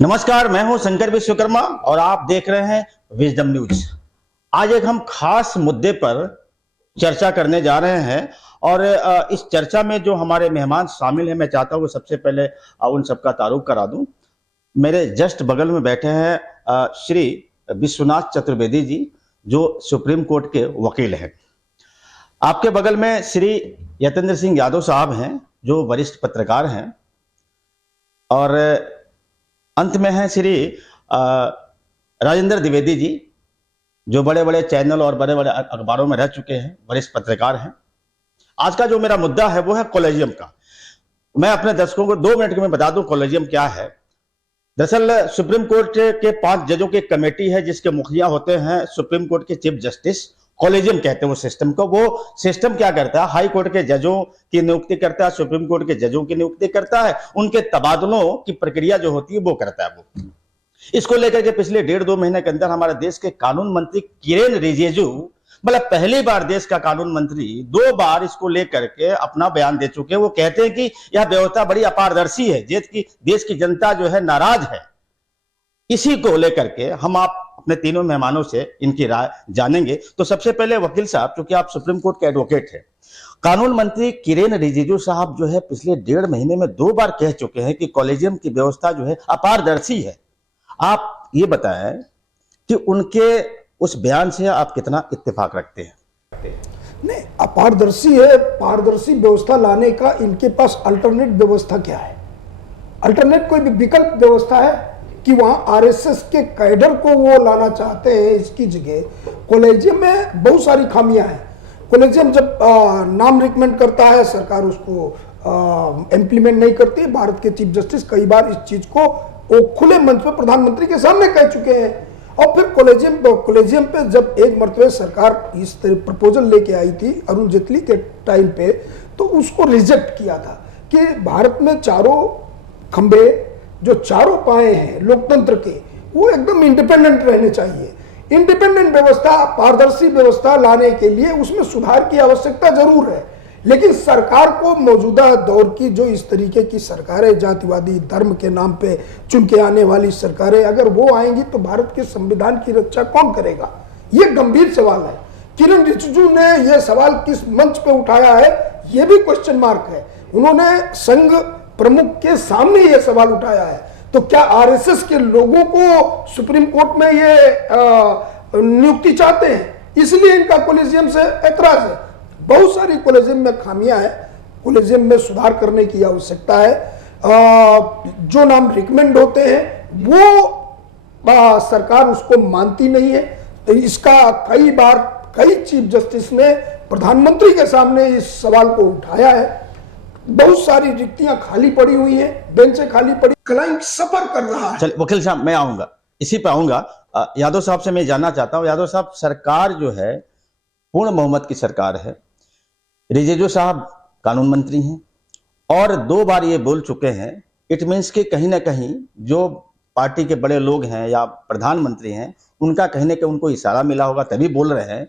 नमस्कार, मैं हूं शंकर विश्वकर्मा और आप देख रहे हैं विजडम न्यूज। आज एक हम खास मुद्दे पर चर्चा करने जा रहे हैं और इस चर्चा में जो हमारे मेहमान शामिल हैं, मैं चाहता हूं कि सबसे पहले उन सबका तारुफ करा दूं। मेरे जस्ट बगल में बैठे हैं श्री विश्वनाथ चतुर्वेदी जी, जो सुप्रीम कोर्ट के वकील हैं। आपके बगल में श्री यतेंद्र सिंह यादव साहब हैं, जो वरिष्ठ पत्रकार हैं। और अंत में है श्री राजेंद्र द्विवेदी जी, जो बड़े बड़े चैनल और बड़े बड़े अखबारों में रह चुके हैं, वरिष्ठ पत्रकार हैं। आज का जो मेरा मुद्दा है वो है कॉलेजियम का। मैं अपने दर्शकों को 2 मिनट में बता दूं कॉलेजियम क्या है। दरअसल सुप्रीम कोर्ट के 5 जजों की कमेटी है, जिसके मुखिया होते हैं सुप्रीम कोर्ट के चीफ जस्टिस। कॉलेजियम कहते हैं वो सिस्टम को। वो सिस्टम क्या करता है? हाई कोर्ट के जजों की नियुक्ति करता है, सुप्रीम कोर्ट के जजों की नियुक्ति करता है, उनके तबादलों की प्रक्रिया जो होती है वो करता है वो। इसको लेकर के पिछले 1.5-2 महीने के अंदर हमारे देश के कानून मंत्री किरेन रिजिजू, मतलब पहली बार देश का कानून मंत्री 2 बार इसको लेकर के अपना बयान दे चुके हैं। वो कहते हैं कि यह व्यवस्था बड़ी अपारदर्शी है, देश की जनता जो है नाराज है। इसी को लेकर के हम आप अपने तीनों मेहमानों से इनकी राय जानेंगे। तो सबसे पहले वकील साहब, क्योंकि आप सुप्रीम कोर्ट के एडवोकेट हैं, कानून मंत्री किरेन रिजिजू साहब जो है पिछले 1.5 महीने में 2 बार कह चुके हैं कि कॉलेजियम की व्यवस्था जो है अपारदर्शी है। आप ये बताएं कि उनके उस बयान से आप कितना इत्तेफाक रखते हैं? नहीं, अपारदर्शी है। पारदर्शी व्यवस्था लाने का इनके पास अल्टरनेट व्यवस्था क्या है? अल्टरनेट कोई भी विकल्प व्यवस्था है कि वहां आरएसएस के कैडर को वो लाना चाहते हैं इसकी जगह? कॉलेजियम में बहुत सारी खामियां हैं। कॉलेजियम जब नाम रिकमेंड करता है, सरकार उसको इम्प्लीमेंट नहीं करती। भारत के चीफ जस्टिस कई बार इस चीज को वो खुले मंच पे प्रधानमंत्री के सामने कह चुके हैं। और फिर कॉलेजियम पे जब एक मरतबा सरकार इस तरह प्रपोजल लेके आई थी अरुण जेटली के टाइम पे, तो उसको रिजेक्ट किया था कि भारत में चारों खंबे, जो चारों पाए हैं लोकतंत्र के, वो एकदम इंडिपेंडेंट रहने चाहिए। इंडिपेंडेंट व्यवस्था, पारदर्शी व्यवस्था लाने के लिए उसमें सुधार की आवश्यकता जरूर है। लेकिन सरकार को मौजूदा दौर की जो इस तरीके की सरकारें, जातिवादी धर्म के नाम पे चुन के आने वाली सरकारें, अगर वो आएंगी तो भारत के संविधान की रक्षा कौन करेगा? ये गंभीर सवाल है। किरेन रिजिजू ने यह सवाल किस मंच पे उठाया है, यह भी क्वेश्चन मार्क है। उन्होंने संघ प्रमुख के सामने यह सवाल उठाया है। तो क्या आरएसएस के लोगों को सुप्रीम कोर्ट में ये नियुक्ति चाहते हैं? इसलिए इनका कॉलेजियम से ऐतराज है। बहुत सारी कॉलेजियम में खामियां हैं, कॉलेजियम में सुधार करने की आवश्यकता है। जो नाम रिकमेंड होते हैं वो सरकार उसको मानती नहीं है। तो इसका कई बार कई चीफ जस्टिस ने प्रधानमंत्री के सामने इस सवाल को उठाया है। बहुत सारी रिक्तियां खाली पड़ी हुई हैं, बेंचें खाली पड़ी, क्लाइंट सफर कर रहा है। चलिए वकील साहब, मैं आऊंगा, इसी पे आऊंगा। यादव साहब से मैं जानना चाहता हूं। यादव साहब, सरकार जो है पूर्ण बहुमत की सरकार है। रिजिजू साहब कानून मंत्री हैं और 2 बार ये बोल चुके हैं। इट मीन्स कि कहीं ना कहीं जो पार्टी के बड़े लोग हैं या प्रधानमंत्री हैं, उनका कहीं ना कहीं उनको इशारा मिला होगा, तभी बोल रहे हैं।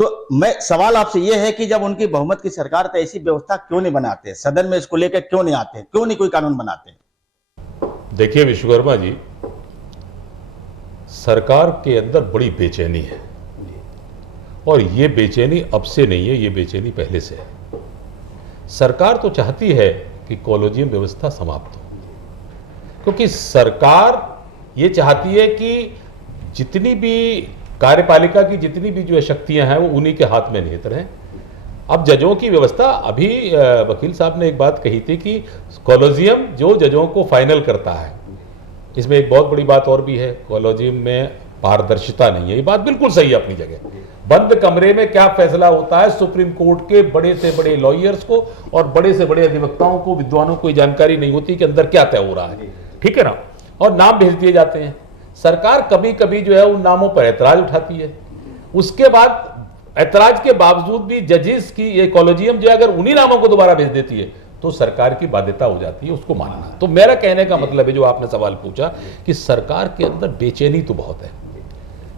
तो मैं सवाल आपसे यह है कि जब उनकी बहुमत की सरकार, तो ऐसी व्यवस्था क्यों नहीं बनाते? सदन में इसको लेकर क्यों नहीं आते? क्यों नहीं कोई कानून बनाते? देखिए विश्वकर्मा जी, सरकार के अंदर बड़ी बेचैनी है और ये बेचैनी अब से नहीं है, ये बेचैनी पहले से है। सरकार तो चाहती है कि कॉलेजियम व्यवस्था समाप्त हो, क्योंकि सरकार ये चाहती है कि जितनी भी कार्यपालिका की जितनी भी जो शक्तियां हैं वो उन्हीं के हाथ में निहित रहें। अब जजों की व्यवस्था, अभी वकील साहब ने एक बात कही थी कि कॉलेजियम जो जजों को फाइनल करता है, इसमें एक बहुत बड़ी बात और भी है, कॉलेजियम में पारदर्शिता नहीं है। ये बात बिल्कुल सही है अपनी जगह। बंद कमरे में क्या फैसला होता है, सुप्रीम कोर्ट के बड़े से बड़े लॉयर्स को और बड़े से बड़े अधिवक्ताओं को, विद्वानों को जानकारी नहीं होती कि अंदर क्या तय हो रहा है, ठीक है ना। और नाम भेज दिए जाते हैं। सरकार कभी कभी जो है उन नामों पर ऐतराज उठाती है। उसके बाद ऐतराज के बावजूद भी जजेस की ये कॉलेजियम जो है अगर उन्हीं नामों को दोबारा भेज देती है तो सरकार की बाध्यता हो जाती है उसको मानना। तो मेरा कहने का मतलब है, जो आपने सवाल पूछा, कि सरकार के अंदर बेचैनी तो बहुत है।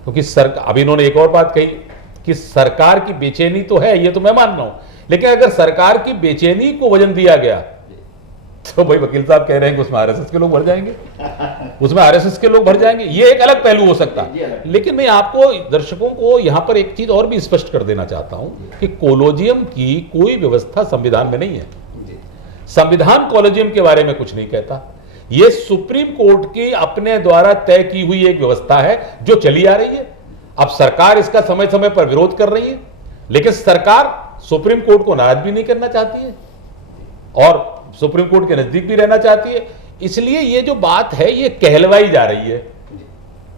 क्योंकि सरकार, अभी इन्होंने एक और बात कही कि सरकार की बेचैनी तो है, ये तो मैं मान रहा हूं, लेकिन अगर सरकार की बेचैनी को वजन दिया गया तो भाई वकील साहब कह रहे हैं कि उसमें आरएसएस के लोग भर जाएंगे, उसमें आरएसएस के लोग भर जाएंगे, ये एक अलग पहलू हो सकता है। लेकिन मैं आपको दर्शकों को यहां पर एक चीज और भी स्पष्ट कर देना चाहता हूं कि कॉलेजियम की कोई व्यवस्था संविधान में नहीं है। संविधान कॉलेजियम के बारे में कुछ नहीं कहता। यह सुप्रीम कोर्ट की अपने द्वारा तय की हुई एक व्यवस्था है जो चली आ रही है। अब सरकार इसका समय समय पर विरोध कर रही है, लेकिन सरकार सुप्रीम कोर्ट को नाराज भी नहीं करना चाहती है और सुप्रीम कोर्ट के नजदीक भी रहना चाहती है। इसलिए ये जो बात है ये कहलवाई जा रही है।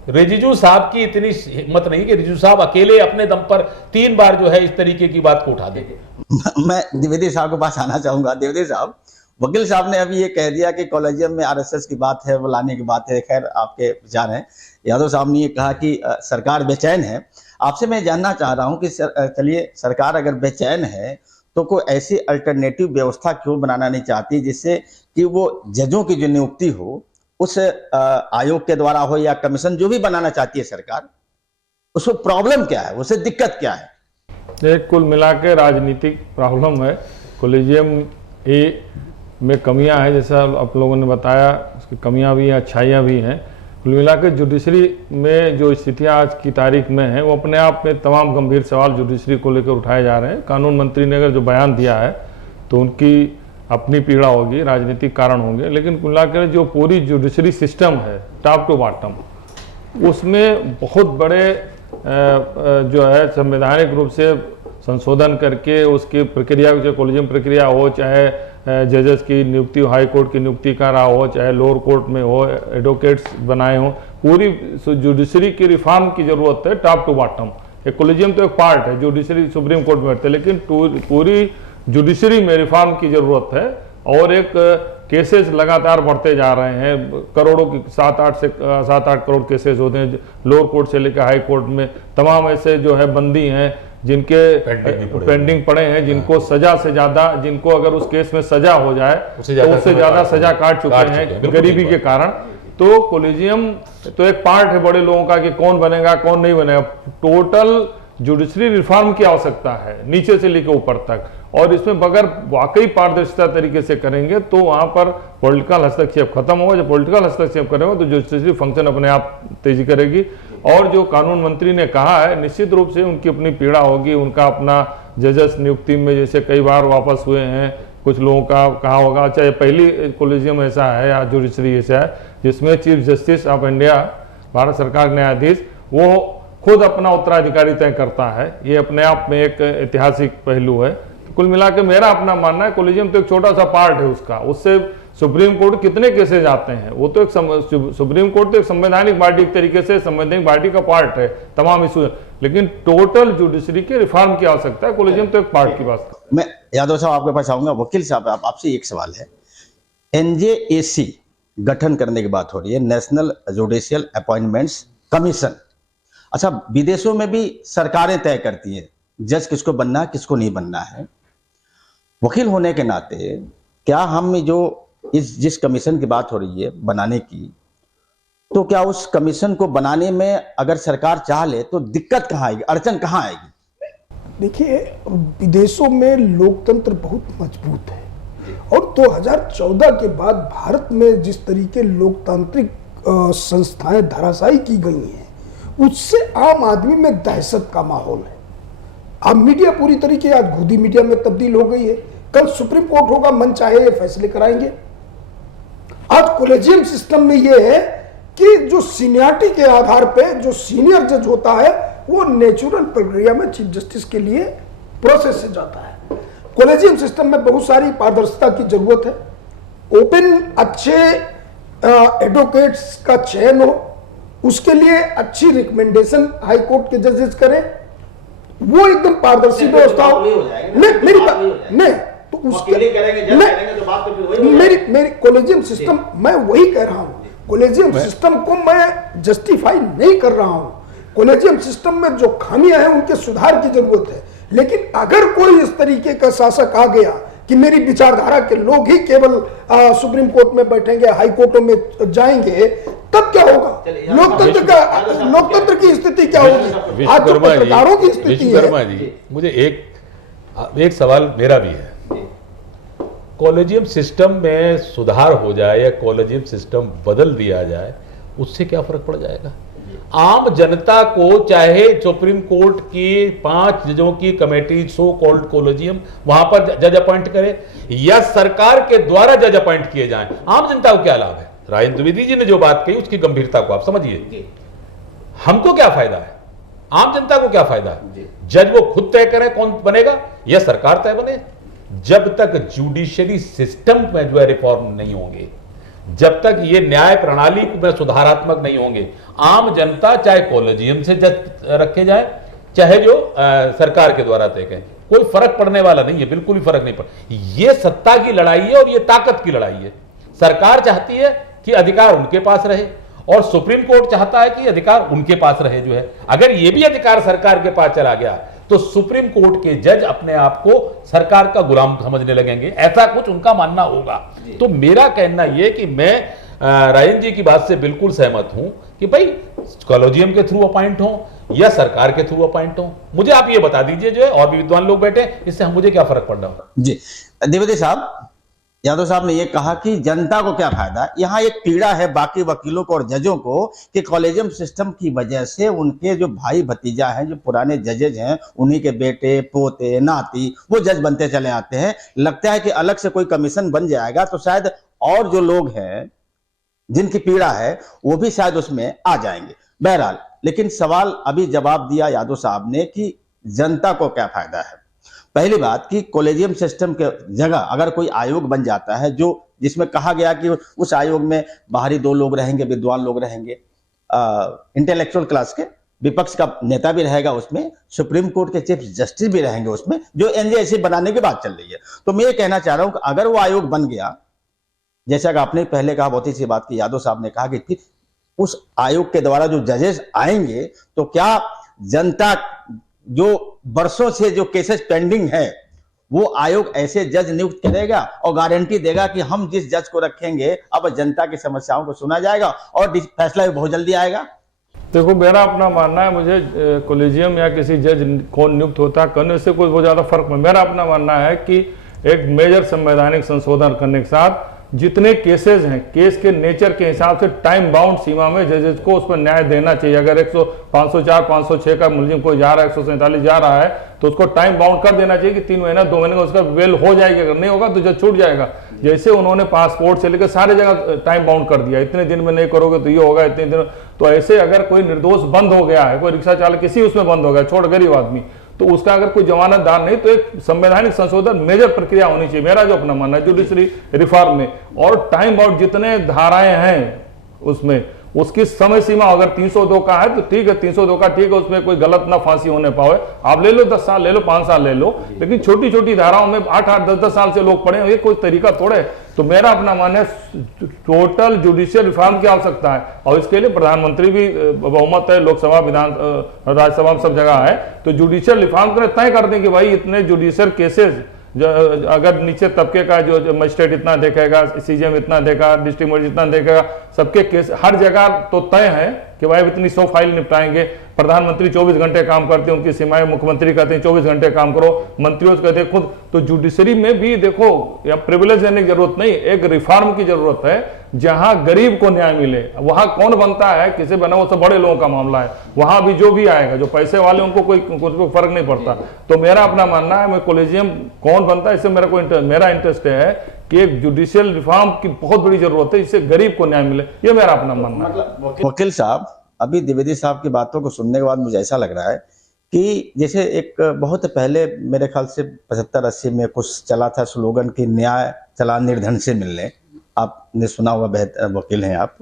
रिजिजू साहब की इतनी हिम्मत नहीं कि रिजिजू साहब अकेले अपने दम पर 3 बार जो है इस तरीके की बात को उठा देंगे। मैं द्विवेदी साहब के पास आना चाहूंगा। द्विवेदी साहब, वकील साहब ने अभी ये कह दिया कि कॉलेजियम में आरएसएस की बात है, वो लाने की बात है। खैर, आपके विचार हैं। यादव साहब ने ये कहा कि सरकार बेचैन है। आपसे मैं जानना चाह रहा हूं कि चलिए, सरकार अगर बेचैन है तो कोई ऐसी अल्टरनेटिव व्यवस्था क्यों बनाना नहीं चाहती जिससे कि वो जजों की जो नियुक्ति हो उस आयोग के द्वारा हो या कमीशन जो भी बनाना चाहती है सरकार, उसको प्रॉब्लम क्या है, उससे दिक्कत क्या है? एक कुल मिला के राजनीतिक प्रॉब्लम है। कॉलेजियम ए में कमियां हैं, जैसा आप लोगों ने बताया, उसकी कमियां भी हैं, अच्छाइयां भी हैं। कुल मिला के जुडिशरी में जो स्थितियां आज की तारीख में हैं वो अपने आप में तमाम गंभीर सवाल जुडिशरी को लेकर उठाए जा रहे हैं। कानून मंत्री ने अगर जो बयान दिया है तो उनकी अपनी पीड़ा होगी, राजनीतिक कारण होंगे, लेकिन कुल मिला कर जो पूरी जुडिशरी सिस्टम है टॉप टू बॉटम, उसमें बहुत बड़े जो है संवैधानिक रूप से संशोधन करके उसकी प्रक्रिया, जो कॉलेजियम प्रक्रिया हो, चाहे जजेस की नियुक्ति हाई कोर्ट की नियुक्ति का रहा हो, चाहे लोअर कोर्ट में हो, एडवोकेट्स बनाए हों, पूरी जुडिशरी की रिफॉर्म की जरूरत है टॉप टू बॉटम। एक कॉलेजियम तो एक पार्ट है, जुडिशरी सुप्रीम कोर्ट में बैठते हैं, लेकिन पूरी जुडिशरी में रिफॉर्म की जरूरत है। और एक केसेस लगातार बढ़ते जा रहे हैं, करोड़ों की 7-8 करोड़ केसेस होते हैं लोअर कोर्ट से लेकर हाई कोर्ट में। तमाम ऐसे जो है बंदी हैं जिनके पेंडिंग पड़े हैं, जिनको सजा से ज्यादा, जिनको अगर उस केस में सजा हो जाए तो उससे ज्यादा सजा काट चुके हैं गरीबी के कारण। तो कॉलेजियम तो एक पार्ट है बड़े लोगों का कि कौन बनेगा कौन नहीं बनेगा। टोटल जुडिशरी रिफॉर्म की आवश्यकता है नीचे से लेकर ऊपर तक, और इसमें बगैर वाकई पारदर्शिता तरीके से करेंगे तो वहां पर पॉलिटिकल हस्तक्षेप खत्म होगा। जब पॉलिटिकल हस्तक्षेप करेंगे तो जुडिशरी फंक्शन अपने आप तेजी करेगी। और जो कानून मंत्री ने कहा है, निश्चित रूप से उनकी अपनी पीड़ा होगी, उनका अपना जजेस नियुक्ति में जैसे कई बार वापस हुए हैं, कुछ लोगों का कहा होगा। चाहे पहली कॉलेजियम ऐसा है या जुडिशरी ऐसा है जिसमें chief justice of India, Bharat सरकार के न्यायाधीश, वो खुद अपना उत्तराधिकारी तय करता है। ये अपने आप में एक ऐतिहासिक पहलू है। कुल मिला के मेरा अपना मानना है कॉलेजियम तो एक छोटा सा पार्ट है उसका, उससे सुप्रीम कोर्ट कितने केसेज आते हैं, वो तो एक सुप्रीम कोर्ट तो एक संवैधानिक बॉडी एक तरीके से संवैधानिक बॉडी का पार्ट है तमाम इशू, लेकिन टोटल जुडिशरी के रिफॉर्म की आवश्यकता है। कॉलेजियम तो एक पार्ट की बात। मैं यादव साहब आपके पास आऊंगा। वकील साहब, आपसे एक सवाल है। NJAC गठन करने की बात हो रही है, नेशनल जुडिशियल अपॉइंटमेंट्स कमीशन। अच्छा, विदेशों में भी सरकारें तय करती हैं जज किसको बनना है किसको नहीं बनना है। वकील होने के नाते क्या हम जो जिस कमीशन की बात हो रही है बनाने की, तो क्या उस कमीशन को बनाने में अगर सरकार चाह ले तो दिक्कत कहाँ आएगी, अड़चन कहाँ आएगी? देखिए, विदेशों में लोकतंत्र बहुत मजबूत है और 2014 के बाद भारत में जिस तरीके लोकतांत्रिक संस्थाएं धराशायी की गई हैं, उससे आम आदमी में दहशत का माहौल है। अब मीडिया पूरी तरीके आज खुदी मीडिया में तब्दील हो गई है। कल सुप्रीम कोर्ट होगा, मन चाहे फैसले कराएंगे। आज कॉलेजियम सिस्टम में यह है कि जो सीनियरिटी के आधार पे जो सीनियर जज होता है वो नेचुरल प्रक्रिया में चीफ जस्टिस के लिए प्रोसेस से जाता है। कॉलेजियम सिस्टम में बहुत सारी पारदर्शिता की जरूरत है। ओपन अच्छे एडवोकेट्स का चयन हो, उसके लिए अच्छी रिकमेंडेशन हाई कोर्ट के जजेस करें, वो एकदम पारदर्शी व्यवस्था हो। मेरी बात नहीं तो उसके मेरी कॉलेजियम सिस्टम, मैं वही कह रहा हूं, कॉलेजियम सिस्टम को मैं जस्टिफाई नहीं कर रहा हूं। कॉलेजियम सिस्टम में जो खामियां हैं उनके सुधार की जरूरत है। लेकिन अगर कोई इस तरीके का शासक आ गया कि मेरी विचारधारा के लोग ही केवल सुप्रीम कोर्ट में बैठेंगे, हाई कोर्टों में जाएंगे, तब क्या होगा? लोकतंत्र की स्थिति क्या होगी? आज जो पत्रकारों की स्थिति है। जी, मुझे एक सवाल मेरा भी है। कॉलेजियम सिस्टम में सुधार हो जाए या कॉलेजियम सिस्टम बदल दिया जाए, उससे क्या फर्क पड़ जाएगा? आम जनता को चाहे सुप्रीम कोर्ट की 5 जजों की कमेटी सो कॉल्ड कॉलेजियम वहां पर जज अपॉइंट करे या सरकार के द्वारा जज अपॉइंट किए जाएं, आम जनता को क्या लाभ है? राजेंद्र द्विवेदी जी ने जो बात कही उसकी गंभीरता को आप समझिए। हमको क्या फायदा है, आम जनता को क्या फायदा है? जज वो खुद तय करें कौन बनेगा या सरकार तय बने? जब तक जुडिशरी सिस्टम में जो है रिफॉर्म नहीं होंगे, जब तक ये न्याय प्रणाली में सुधारात्मक नहीं होंगे, आम जनता चाहे कॉलेजियम से जज रखे जाए चाहे जो सरकार के द्वारा तय करें, कोई फर्क पड़ने वाला नहीं है, बिल्कुल भी फर्क नहीं पड़। ये सत्ता की लड़ाई है और ये ताकत की लड़ाई है। सरकार चाहती है कि अधिकार उनके पास रहे और सुप्रीम कोर्ट चाहता है कि अधिकार उनके पास रहे जो है। अगर ये भी अधिकार सरकार के पास चला गया तो सुप्रीम कोर्ट के जज अपने आप को सरकार का गुलाम समझने लगेंगे, ऐसा कुछ उनका मानना होगा। तो मेरा कहना यह कि मैं राजेंद्र जी की बात से बिल्कुल सहमत हूं कि भाई कॉलेजियम के थ्रू अपॉइंट हो या सरकार के थ्रू अपॉइंट हो। मुझे आप ये बता दीजिए, जो है और भी विद्वान लोग बैठे, इससे मुझे क्या फर्क पड़ रहा है? जी द्विवेदी साहब, यादव साहब ने ये कहा कि जनता को क्या फायदा। यहाँ एक पीड़ा है बाकी वकीलों को और जजों को कि कॉलेजियम सिस्टम की वजह से उनके जो भाई भतीजा हैं, जो पुराने जजेज हैं, उन्हीं के बेटे पोते नाती वो जज बनते चले आते हैं। लगता है कि अलग से कोई कमीशन बन जाएगा तो शायद और जो लोग हैं जिनकी पीड़ा है वो भी शायद उसमें आ जाएंगे। बहरहाल, लेकिन सवाल अभी जवाब दिया यादव साहब ने कि जनता को क्या फायदा है। पहली बात कि कॉलेजियम सिस्टम के जगह अगर कोई आयोग बन जाता है जो जिसमें कहा गया कि उस आयोग में बाहरी 2 लोग रहेंगे, विद्वान लोग रहेंगे, इंटेलेक्चुअल क्लास के, विपक्ष का नेता भी रहेगा उसमें, सुप्रीम कोर्ट के चीफ जस्टिस भी रहेंगे उसमें, जो एनजेएसी बनाने की बात चल रही है। तो मैं ये कहना चाह रहा हूं कि अगर वो आयोग बन गया, जैसा कि आपने पहले कहा, बहुत ही सी बात की यादव साहब ने कहा कि उस आयोग के द्वारा जो जजेस आएंगे तो क्या जनता जो वर्षों से जो केसेस पेंडिंग है वो आयोग ऐसे जज नियुक्त करेगा और गारंटी देगा कि हम जिस जज को रखेंगे अब जनता की समस्याओं को सुना जाएगा और फैसला भी बहुत जल्दी आएगा। देखो, मेरा अपना मानना है, मुझे कॉलेजियम या किसी जज कौन नियुक्त होता है करने से कोई बहुत ज्यादा फर्क नहीं। मेरा अपना मानना है कि एक मेजर संवैधानिक संशोधन करने के साथ जितने केसेस हैं, केस के नेचर के हिसाब से टाइम बाउंड सीमा में जजेस को उस पर न्याय देना चाहिए। अगर 504, 506 का मुलजिम कोई जा रहा है, 147 जा रहा है, तो उसको टाइम बाउंड कर देना चाहिए कि 3 महीना 2 महीने का उसका बेल हो जाएगी। अगर नहीं होगा तो जज छूट जाएगा। जैसे उन्होंने पासपोर्ट से लेकर सारे जगह टाइम बाउंड कर दिया, इतने दिन में नहीं करोगे तो ये होगा, इतने दिन। तो ऐसे अगर कोई निर्दोष बंद हो गया है, कोई रिक्शा चालक किसी उसमें बंद हो गया, छोड़ गरीब आदमी, तो उसका अगर कोई जमानतदार नहीं, तो एक संवैधानिक संशोधन मेजर प्रक्रिया होनी चाहिए। मेरा जो अपना मानना है जुडिशरी रिफॉर्म में, और टाइम बाउंड जितने धाराएं हैं उसमें उसकी समय सीमा अगर 302 का है तो ठीक है, 302 का ठीक है, उसमें कोई गलत ना फांसी होने पाए। आप ले लो 10 साल ले लो, 5 साल ले लो, लेकिन छोटी छोटी धाराओं में 8-8, 10-10 साल से लोग पढ़े, ये कोई तरीका थोड़े। तो मेरा अपना मानना है टोटल जुडिशियल रिफॉर्म की आवश्यकता है और इसके लिए प्रधानमंत्री भी बहुमत है, लोकसभा, विधान, राज्यसभा में सब जगह है। तो जुडिशियल रिफॉर्म करें, तय कर दें कि भाई इतने जुडिशियल केसेस, अगर नीचे तबके का जो मजिस्ट्रेट इतना देखेगा, सीजीएम इतना देगा, डिस्ट्रिक्ट मजिस्ट्रेट इतना देखेगा, सबके केस हर जगह तो तय है कि भाई इतनी 100 फाइल निपटाएंगे। प्रधानमंत्री 24 घंटे काम करते हैं, उनकी सीमाएं, मुख्यमंत्री कहते हैं 24 घंटे काम करो, मंत्रियों से कहते हैं खुद। तो जुडिशरी में भी देखो, या प्रिविलेज देने की जरूरत नहीं, एक रिफॉर्म की जरूरत है जहां गरीब को न्याय मिले। वहां कौन बनता है, किसे बना, वो सब बड़े लोगों का मामला है। वहां भी जो भी आएगा, जो पैसे वाले, उनको कोई फर्क नहीं पड़ता। तो मेरा अपना मानना है, मैं कॉलेजियम कौन बनता है इससे मेरा इंटरेस्ट है कि एक जुडिशियल रिफॉर्म की बहुत बड़ी जरूरत है, इससे गरीब को न्याय मिले। ये मेरा अपना मानना है। वकील साहब, अभी द्विवेदी साहब की बातों को सुनने के बाद मुझे ऐसा लग रहा है कि जैसे एक बहुत पहले, मेरे ख्याल से 75-80 में कुछ चला था स्लोगन कि न्याय चला निर्धन से मिलने। आपने सुना हुआ, बेहतर वकील हैं आप।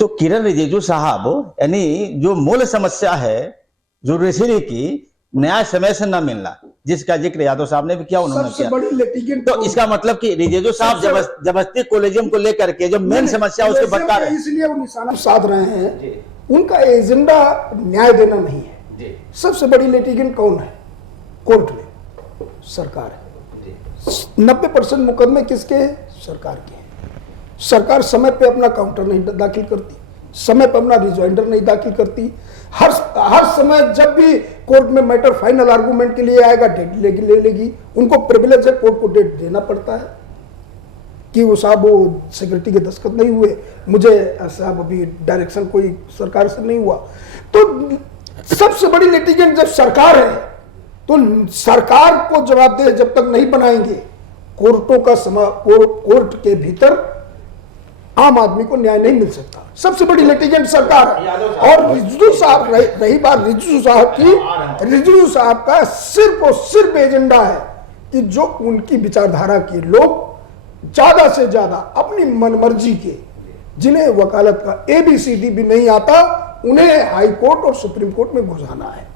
तो किरण रिजिजू साहब, यानी जो मूल समस्या है जुडिशरी की, न्याय समय से न मिलना, जिसका जिक्र यादव साहब ने भी किया, उन्होंने किया। तो इसका मतलब कि रिजिजू साहब जबरदस्ती कॉलेजियम को लेकर के जो मेन समस्या उसके बता रहे हैं, इसलिए वो निशाना साध रहे हैं। उनका एजेंडा न्याय देना नहीं है। सबसे बड़ी लिटिगेंट कौन है? कोर्ट में सरकार है। 90% मुकदमे किसके हैं? सरकार के हैं। सरकार समय पे अपना काउंटर नहीं दाखिल करती, समय पे अपना रिजॉइंडर नहीं दाखिल करती। हर समय जब भी कोर्ट में मैटर फाइनल आर्गुमेंट के लिए आएगा, डेट ले लेगी। उनको प्रिविलेज है, कोर्ट को डेट देना पड़ता है। कि वो साहब वो सिक्योरिटी के दस्तखत नहीं हुए, मुझे साहब अभी डायरेक्शन कोई सरकार से नहीं हुआ। तो सबसे बड़ी लिटिगेंट जब सरकार है तो सरकार को जवाबदेह जब तक नहीं बनाएंगे, कोर्टों का कोर्ट के भीतर आम आदमी को न्याय नहीं मिल सकता। सबसे बड़ी लिटिगेंट सरकार है। और रिजिजू साहब, रही बात रिजिजू साहब की, रिजिजू साहब का सिर्फ और सिर्फ एजेंडा है कि जो उनकी विचारधारा के लोग ज्यादा से ज्यादा अपनी मनमर्जी के, जिन्हें वकालत का ABCD भी नहीं आता, उन्हें हाई कोर्ट और सुप्रीम कोर्ट में घुसाना है।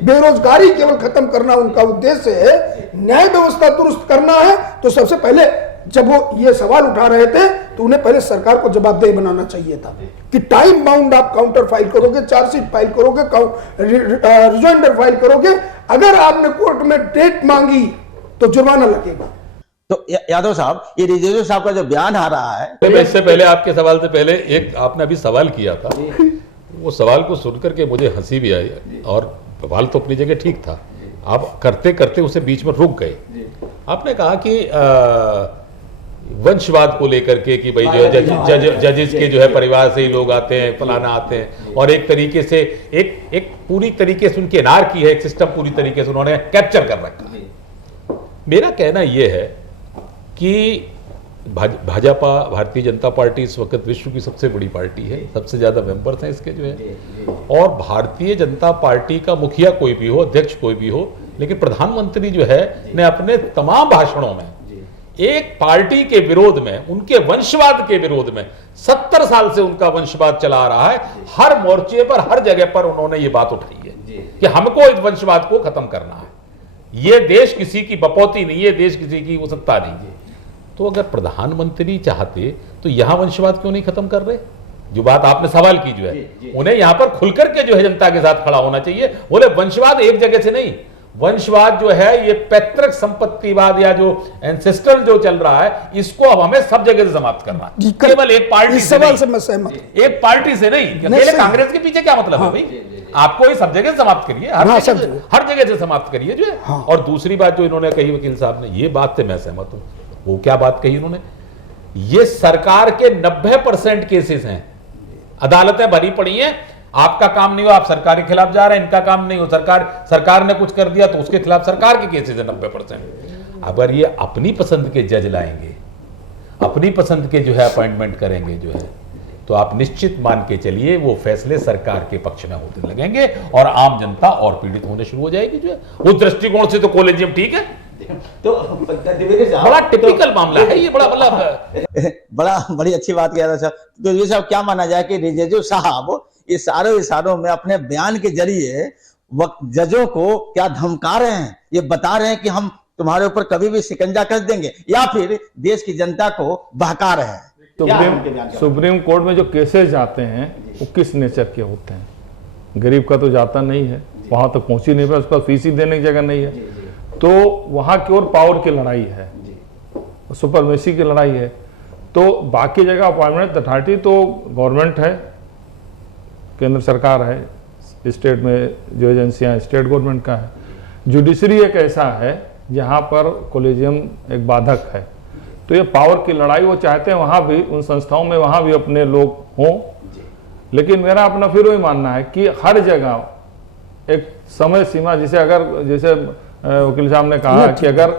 बेरोजगारी केवल खत्म करना उनका उद्देश्य है, न्याय व्यवस्था दुरुस्त करना है। तो सबसे पहले जब वो ये सवाल उठा रहे थे तो उन्हें पहले सरकार को जवाबदेह बनाना चाहिए था कि टाइम बाउंड आप काउंटर फाइल करोगे, चार्जशीट फाइल करोगे, रिजोइंडर फाइल करोगे, अगर आपने कोर्ट में डेट मांगी तो जुर्माना लगेगा। तो यादव साहब, ये रिजिजू साहब का जो बयान आ रहा है, तो इससे पहले आपके सवाल से पहले एक आपने अभी सवाल किया था, वो सवाल को सुनकर के मुझे हंसी भी आई, और सवाल तो अपनी जगह ठीक था, आप करते करते उसे बीच में रुक गए। आपने कहा कि वंशवाद को लेकर के कि भाई जो जजेस के जो है परिवार से ही लोग आते हैं, फलाना आते हैं, और एक तरीके से एक पूरी तरीके से उनकी एनार्की है, एक सिस्टम पूरी तरीके से उन्होंने कैप्चर कर रखा है। मेरा कहना यह है कि भाजपा, भारतीय जनता पार्टी इस वक्त विश्व की सबसे बड़ी पार्टी है, सबसे ज्यादा मेंबर्स हैं इसके जो है, और भारतीय जनता पार्टी का मुखिया कोई भी हो, अध्यक्ष कोई भी हो, लेकिन प्रधानमंत्री जो है ने अपने तमाम भाषणों में एक पार्टी के विरोध में, उनके वंशवाद के विरोध में, 70 साल से उनका वंशवाद चला आ रहा है, हर मोर्चे पर, हर जगह पर उन्होंने ये बात उठाई है कि हमको इस वंशवाद को खत्म करना है। ये देश किसी की बपौती नहीं है, देश किसी की वो सत्ता नहीं है। तो अगर प्रधानमंत्री चाहते तो यहां वंशवाद क्यों नहीं खत्म कर रहे? जो बात आपने सवाल की जो है, उन्हें यहां पर खुलकर के जो है जनता के साथ खड़ा होना चाहिए। बोले वंशवाद एक जगह से नहीं, वंशवाद जो है ये पैतृक संपत्तिवाद या जो एंसेस्टर जो चल रहा है, इसको अब हमें सब जगह से समाप्त करना है, केवल एक पार्टी से नहीं। से मैं सहमत हूं। एक पार्टी से नहीं, अकेले कांग्रेस के पीछे क्या मतलब है भाई? आपको ये सब जगह से समाप्त करिए, हर जगह से समाप्त करिए जो है। और दूसरी बात जो इन्होंने कही वकील साहब ने, ये बात से मैं सहमत हूं। वो क्या बात कही उन्होंने? ये सरकार के 90% केसेस हैं, अदालतें भरी पड़ी हैं, आपका काम नहीं हो, आप सरकार के खिलाफ जा रहे हैं, इनका काम नहीं हो, सरकार ने कुछ कर दिया तो उसके खिलाफ सरकार के केसेस है 90%। अगर ये अपनी पसंद के जज लाएंगे, अपनी पसंद के जो है अपॉइंटमेंट करेंगे जो है, तो आप निश्चित मान के चलिए वो फैसले सरकार के पक्ष में होने लगेंगे और आम जनता और पीड़ित होने शुरू हो जाएगी जो है। उस दृष्टिकोण से तो कॉलेजियम ठीक है। तो बड़ा टिपिकल मामला है ये, बड़ा बड़ी अच्छी बात किया था साहब। तो ये साहब क्या माना जाए कि रिजिजू साहब इशारों में अपने बयान के जरिए जजों को क्या धमका रहे हैं? ये बता रहे हैं कि हम तुम्हारे ऊपर कभी भी शिकंजा कस देंगे, या फिर देश की जनता को बहका रहे हैं? सुप्रीम कोर्ट में जो केसेस जाते हैं वो किस नेचर के होते हैं? गरीब का तो जाता नहीं है, वहां तक पहुंच ही नहीं पाए, उसका फीस ही देने की जगह नहीं है। तो वहां की ओर पावर की लड़ाई है, सुपरमेसी की लड़ाई है। तो बाकी जगह अपॉइंटमेंट अथॉरिटी तो गवर्नमेंट है, केंद्र सरकार है, स्टेट में जो एजेंसियां स्टेट गवर्नमेंट का है। जुडिशरी एक ऐसा है जहां पर कॉलेजियम एक बाधक है। तो ये पावर की लड़ाई वो चाहते हैं वहां भी, उन संस्थाओं में वहां भी अपने लोग हों। लेकिन मेरा अपना फिर वही मानना है कि हर जगह एक समय सीमा, जैसे वकील साहब ने कहा कि अगर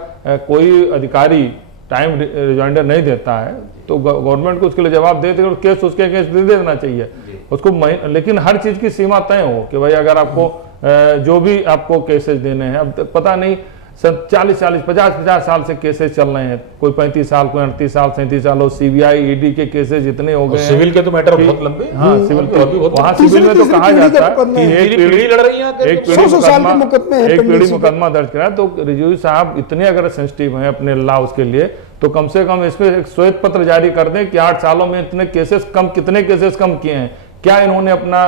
कोई अधिकारी टाइम रिजाइंडर नहीं देता है तो गवर्नमेंट को उसके लिए जवाब दे देगा, केस उसके अगेंस्ट दे देना चाहिए उसको। लेकिन हर चीज की सीमा तय हो कि भाई अगर आपको जो भी आपको केसेस देने हैं, अब पता नहीं 40-40, 50-50 साल से केसेस चल रहे हैं, कोई 35 साल, कोई 38 साल, 37 साल, और सीबीआई ईडी के केसेस इतने हो गए हैं। सिविल के तो मैटर बहुत लंबे हैं। हाँ, सिविल वहाँ सिविल में तो कहा जाता है कि एक पीढ़ी लड़ रही है, एक पीढ़ी मुकदमा दर्ज करा। तो रिजिजू साहब इतने अगर सेंसिटिव हैं अपने लॉ उसके लिए, तो कम से कम इसमें एक श्वेत पत्र जारी कर दें कि 8 सालों में इतने केसेस कम, कितने केसेस कम किए हैं। क्या इन्होंने अपना,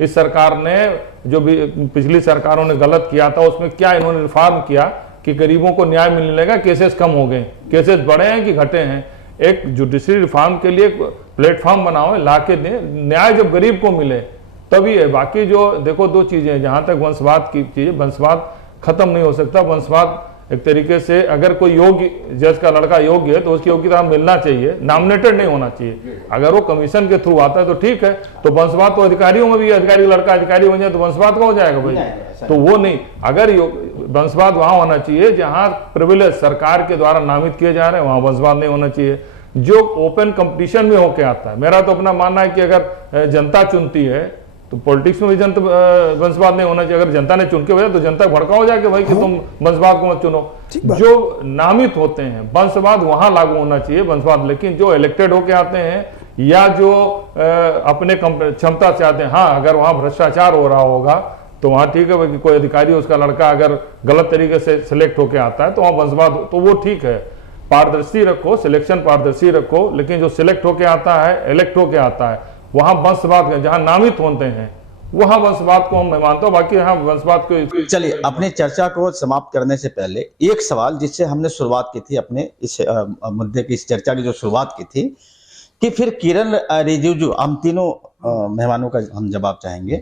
इस सरकार ने जो भी पिछली सरकारों ने गलत किया था उसमें क्या इन्होंने रिफॉर्म किया कि गरीबों को न्याय मिलने लगा? केसेस कम हो गए, केसेस बढ़े हैं कि घटे हैं? एक जुडिशरी रिफॉर्म के लिए प्लेटफॉर्म बनाओ, ला के दें, न्याय जब गरीब को मिले तभी है। बाकी जो देखो, दो चीजें हैं जहां तक वंशवाद की चीज, वंशवाद खत्म नहीं हो सकता। वंशवाद एक तरीके से अगर कोई योग्य जज का लड़का योग्य है तो उसकी योग्यता मिलना चाहिए, नॉमिनेटेड नहीं होना चाहिए। अगर वो कमीशन के थ्रू आता है तो ठीक है, तो वंशवाद तो अधिकारियों में भी, अधिकारी लड़का अधिकारी हो जाए तो वंशवाद का हो जाएगा भाई, तो वो नहीं। अगर वंशवाद वहां होना चाहिए जहां प्रिविलेज सरकार के द्वारा नामित किए जा रहे हैं, वहां वंशवाद नहीं होना चाहिए। जो ओपन कंपटीशन में होके आता है, मेरा तो अपना मानना है कि अगर जनता चुनती है तो पॉलिटिक्स में भी जनता वंशवाद नहीं होना चाहिए। अगर जनता ने चुन के भेजा तो जनता भड़का हो जाएगा भाई कि तुम वंशवाद को मत चुनो। जो नामित होते हैं वंशवाद वहां लागू होना चाहिए वंशवाद, लेकिन जो इलेक्टेड होके आते हैं या जो अपने क्षमता से आते हैं, हाँ अगर वहां भ्रष्टाचार हो रहा होगा तो वहां ठीक है कि कोई अधिकारी उसका लड़का अगर गलत तरीके से सिलेक्ट होके आता है तो वहां वंशवाद, तो वो ठीक है। पारदर्शी रखो, सिलेक्शन पारदर्शी रखो, लेकिन जो सिलेक्ट होके आता है, इलेक्ट होके आता है, वहां वंशवाद, जहां नामित होते हैं वहां वंशवाद को मैं मानता हूं, बाकी यहाँ वंशवाद को। चलिए, अपनी चर्चा को समाप्त करने से पहले एक सवाल जिससे हमने शुरुआत की थी, अपने इस मुद्दे की, इस चर्चा की जो शुरुआत की थी, कि फिर किरण रिजिजू, हम तीनों मेहमानों का हम जवाब चाहेंगे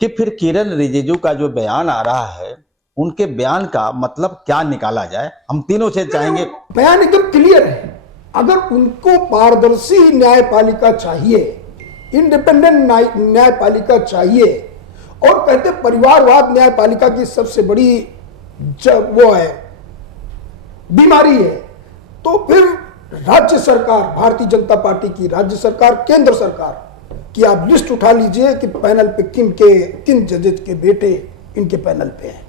कि फिर किरण रिजिजू का जो बयान आ रहा है, उनके बयान का मतलब क्या निकाला जाए, हम तीनों से चाहेंगे। बयान एकदम क्लियर है। अगर उनको पारदर्शी न्यायपालिका चाहिए, इंडिपेंडेंट न्यायपालिका चाहिए, और कहते परिवारवाद न्यायपालिका की सबसे बड़ी वो है, बीमारी है, तो फिर राज्य सरकार, भारतीय जनता पार्टी की राज्य सरकार, केंद्र सरकार की आप लिस्ट उठा लीजिए कि पैनल पे किन जजेस के बेटे इनके पैनल पे हैं।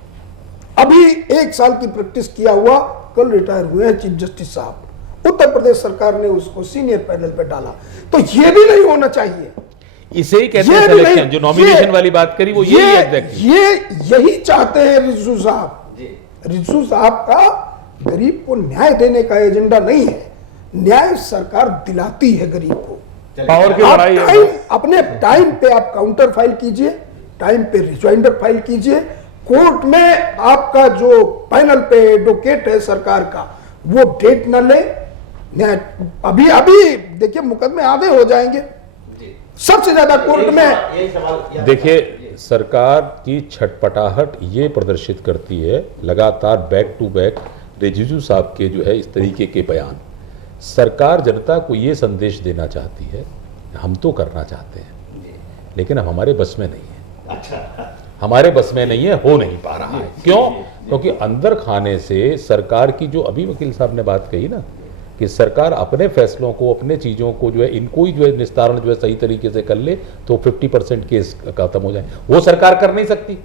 अभी 1 साल की प्रैक्टिस किया हुआ, कल रिटायर हुए हैं चीफ जस्टिस साहब, उत्तर प्रदेश सरकार ने उसको सीनियर पैनल पे डाला, तो ये भी नहीं होना चाहिए। इसे ही कहते हैं सिलेक्शन, जो नॉमिनेशन वाली बात करी वो यही एग्जैक्टली, यही चाहते हैं रिजिजू साहब। रिजिजू साहब का गरीब को न्याय देने का एजेंडा नहीं है, न्याय सरकार दिलाती है गरीब को। पावर की लड़ाई है। अपने टाइम पे आप काउंटर फाइल कीजिए, टाइम पे रिजॉइंडर फाइल कीजिए, कोर्ट में आपका जो पैनल पे एडवोकेट है सरकार का, वो डेट न ले, अभी देखिए मुकदमे आधे हो जाएंगे, सबसे ज्यादा कोर्ट में। देखिए, सरकार की छटपटाहट ये प्रदर्शित करती है लगातार बैक टू बैक रिजिजू साहब के जो है इस तरीके के बयान। सरकार जनता को ये संदेश देना चाहती है, हम तो करना चाहते हैं लेकिन अब हमारे बस में नहीं है। अच्छा, हमारे बस में नहीं है, हो नहीं पा रहा है। क्यों? क्योंकि अंदर खाने से सरकार की, जो अभी वकील साहब ने बात कही ना, कि सरकार अपने फैसलों को, अपने चीज़ों को जो है, इनको ही जो है निस्तारण जो है सही तरीके से कर ले तो 50% केस खत्म हो जाए, वो सरकार कर नहीं सकती।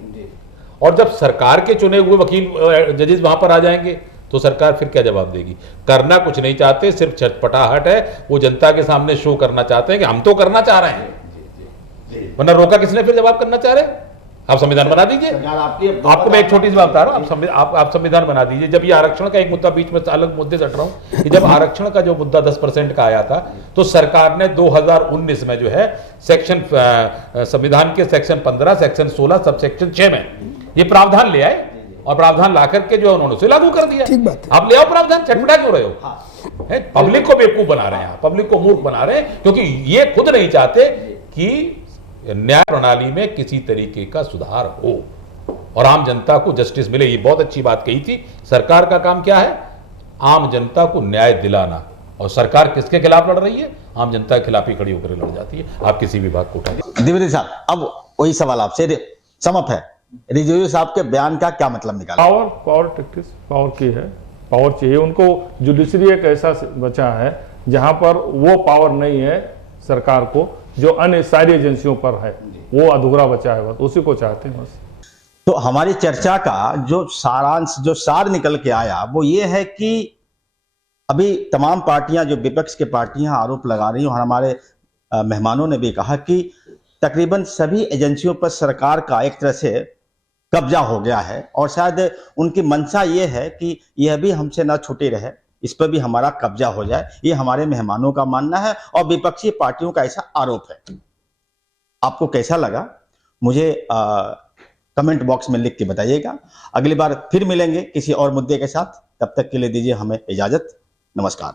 और जब सरकार के चुने हुए वकील जजेस वहां पर आ जाएंगे तो सरकार फिर क्या जवाब देगी? करना कुछ नहीं चाहते, सिर्फ छटपटाहट है, वो जनता के सामने शो करना चाहते हैं कि हम तो करना चाह रहे हैं, वरना रोका किसने? फिर जवाब करना चाह रहे हैं। आप संविधान बना दीजिए। आपको मैं एक छोटी सी बात बता रहा हूँ, आप संविधान बना दीजिए। जब ये आरक्षण का एक मुद्दा, बीच में अलग मुद्दे से हट रहा हूँ, कि जब आरक्षण का जो मुद्दा 10% का आया था तो सरकार ने 2019 में जो है सेक्शन, संविधान के सेक्शन 15, सेक्शन 16, सब सेक्शन 6 में ये प्रावधान ले आए, और प्रावधान ला करके जो उन्होंने उसे लागू कर दिया। ठीक बात है। आप ले आओ प्रावधान, छटपटा क्यों रहे हो? पब्लिक को बेवकूफ बना रहे हैं, पब्लिक को मूर्ख बना रहे हैं, क्योंकि ये खुद नहीं चाहते कि न्याय प्रणाली में किसी तरीके का सुधार हो और आम जनता को जस्टिस मिले। ये बहुत अच्छी बात कही थी। सरकार का काम क्या है? आम जनता को न्याय दिलाना। और सरकार किसके खिलाफ लड़ रही है? आम जनता के खिलाफ ही खड़ी होकर लड़ जाती है। आप किसी भी बात को उठाइए। द्विवेदी साहब, अब वही सवाल आपसे समप है, रिजिजू साहब के बयान का क्या मतलब निकाला? पावर टैक्टिक्स, पावर की है, पावर चाहिए उनको। जुडिशरी एक ऐसा बचा है जहां पर वो पावर नहीं है सरकार को, जो अन्य सारी एजेंसियों पर है, वो अधूरा बचा है, बस उसी को चाहते हैं बस। तो हमारी चर्चा का जो सारांश, जो सार निकल के आया, वो ये है कि अभी तमाम पार्टियां, जो विपक्ष की पार्टियां आरोप लगा रही हैं, और हमारे मेहमानों ने भी कहा कि तकरीबन सभी एजेंसियों पर सरकार का एक तरह से कब्जा हो गया है, और शायद उनकी मंशा ये है कि यह भी हमसे ना छूटी रहे, इस पर भी हमारा कब्जा हो जाए। ये हमारे मेहमानों का मानना है और विपक्षी पार्टियों का ऐसा आरोप है। आपको कैसा लगा मुझे कमेंट बॉक्स में लिख के बताइएगा। अगली बार फिर मिलेंगे किसी और मुद्दे के साथ, तब तक के लिए दीजिए हमें इजाजत। नमस्कार।